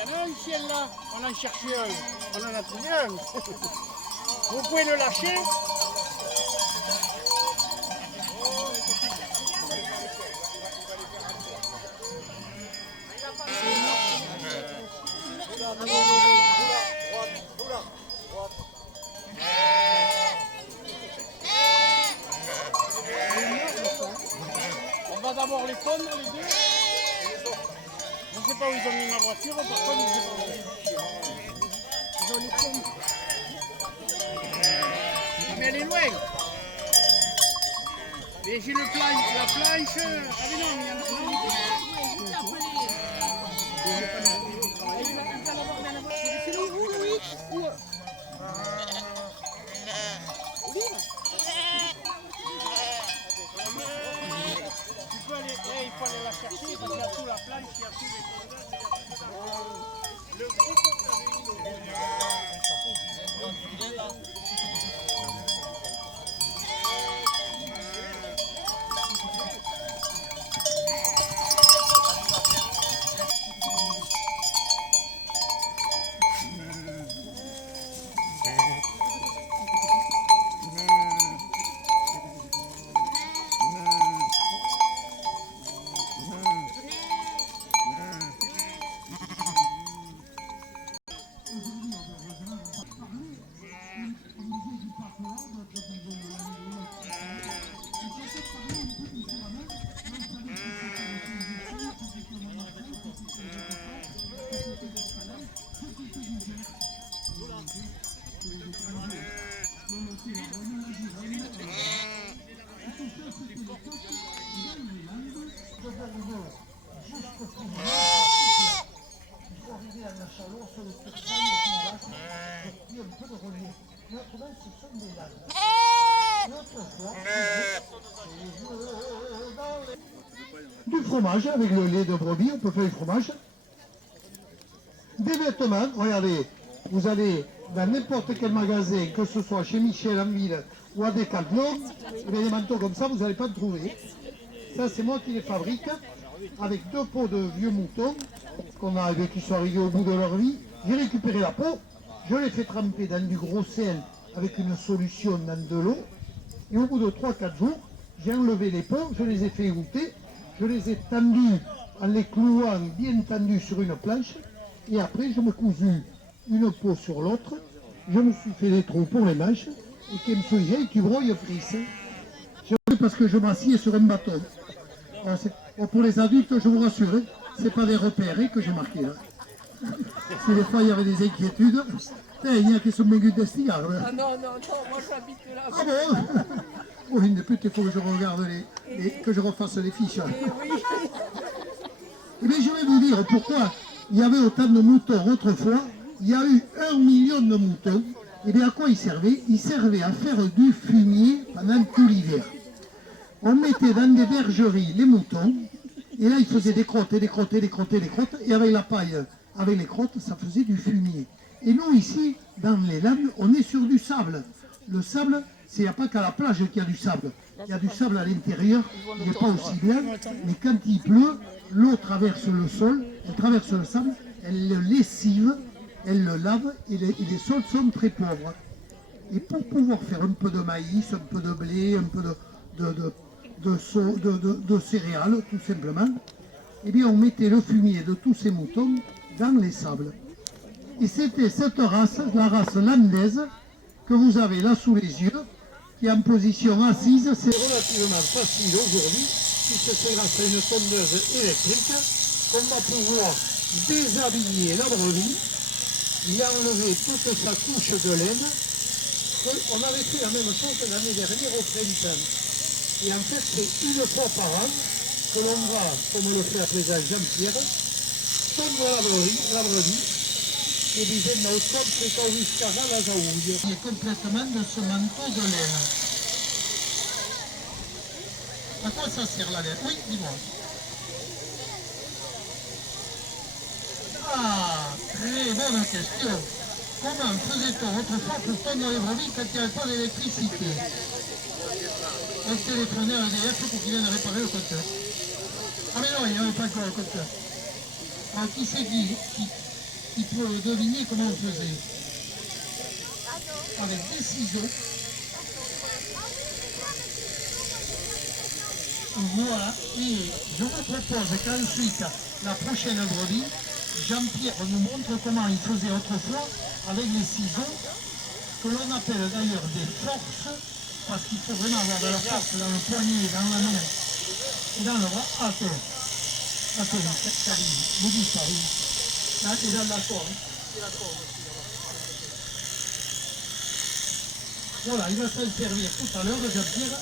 y en a un ciel là. On en cherchait un. On en a trouvé un. Vous pouvez le lâcher. On va d'abord les pondre les deux. Je ne sais pas où ils ont mis ma voiture, par contre ils ont les pondre. Mais elle est loin. Mais j'ai la planche. Ah mais non, il y en a c'est où, Louis? Où? Tu peux aller, il faut aller la chercher parce qu'il y a sous la planche, il y a tous les conteneurs, le groupe du fromage avec le lait de brebis, on peut faire du fromage. Des vêtements, regardez, vous allez dans n'importe quel magasin, que ce soit chez Michel en ville ou à Decathlon, des manteaux comme ça, vous n'allez pas en trouver. Ça, c'est moi qui les fabrique avec 2 pots de vieux moutons qui sont arrivés au bout de leur vie. J'ai récupéré la peau, je l'ai fait tremper dans du gros sel avec une solution dans de l'eau. Et au bout de 3-4 jours, j'ai enlevé les peaux, je les ai fait égoutter, je les ai tendus en les clouant bien tendus sur une planche. Et après, je me cousu une peau sur l'autre, je me suis fait des trous pour les manches. Et qui me dit, hey, tu broyes Fris. Parce que je m'assieds sur un bâton. Alors, pour les adultes, je vous rassure, hein, c'est pas des repères que j'ai marqués là. Si des fois il y avait des inquiétudes, il y a qui sont mégus de cigare. Ah non, moi j'habite là. Ah bon? Oui, une pute, il faut que je regarde que je refasse les fiches. Eh bien, je vais vous dire pourquoi il y avait autant de moutons autrefois. Il y a eu 1 million de moutons. Et bien à quoi ils servaient? Ils servaient à faire du fumier pendant tout l'hiver. On mettait dans des bergeries les moutons, et là ils faisaient des crottes, et des crottes, et des crottes, et des crottes, et avec la paille, avec les crottes, ça faisait du fumier. Et nous ici, dans les Landes, on est sur du sable. Le sable, il n'y a pas qu'à la plage qu'il y a du sable. Il y a du sable à l'intérieur, il n'est pas aussi bien, mais quand il pleut, l'eau traverse le sol, elle traverse le sable, elle le lessive, elle le lave, et les sols sont très pauvres. Et pour pouvoir faire un peu de maïs, un peu de blé, un peu de céréales, tout simplement, eh bien on mettait le fumier de tous ces moutons dans les sables. Et c'était cette race, la race landaise, que vous avez là sous les yeux, qui est en position assise. C'est relativement facile aujourd'hui, puisque c'est grâce à une tondeuse électrique qu'on va pouvoir déshabiller la brebis, lui enlever toute sa couche de laine. On avait fait la même chose l'année dernière au printemps. Et en fait, c'est une fois par an que l'on va, comme le fait à présent Jean-Pierre, tondre la brebis, et disait no complica viscara la zaouille. Il est complètement de ce manteau de laine. À quoi ça sert la laine? Oui, dis-moi. Ah, très bonne question. Comment faisait-on autrefois pour tondre les brebis quand il n'y avait pas d'électricité? On téléphonait à EDF pour qu'ils viennent réparer le compteur. Ah mais non, il n'y avait pas encore le compteur. Alors qui c'est qui il peut deviner comment on faisait. Avec des ciseaux. Voilà, et je vous propose qu'ensuite, la prochaine brebis, Jean-Pierre nous montre comment il faisait autrefois avec les ciseaux, que l'on appelle d'ailleurs des forces, parce qu'il faut vraiment avoir de la force dans le poignet, dans la main et dans le bras. Attends, ça arrive, vous dites ça, oui. Là, c'est dans la corde. Voilà, il va s'en servir tout à l'heure, Jean-Pierre.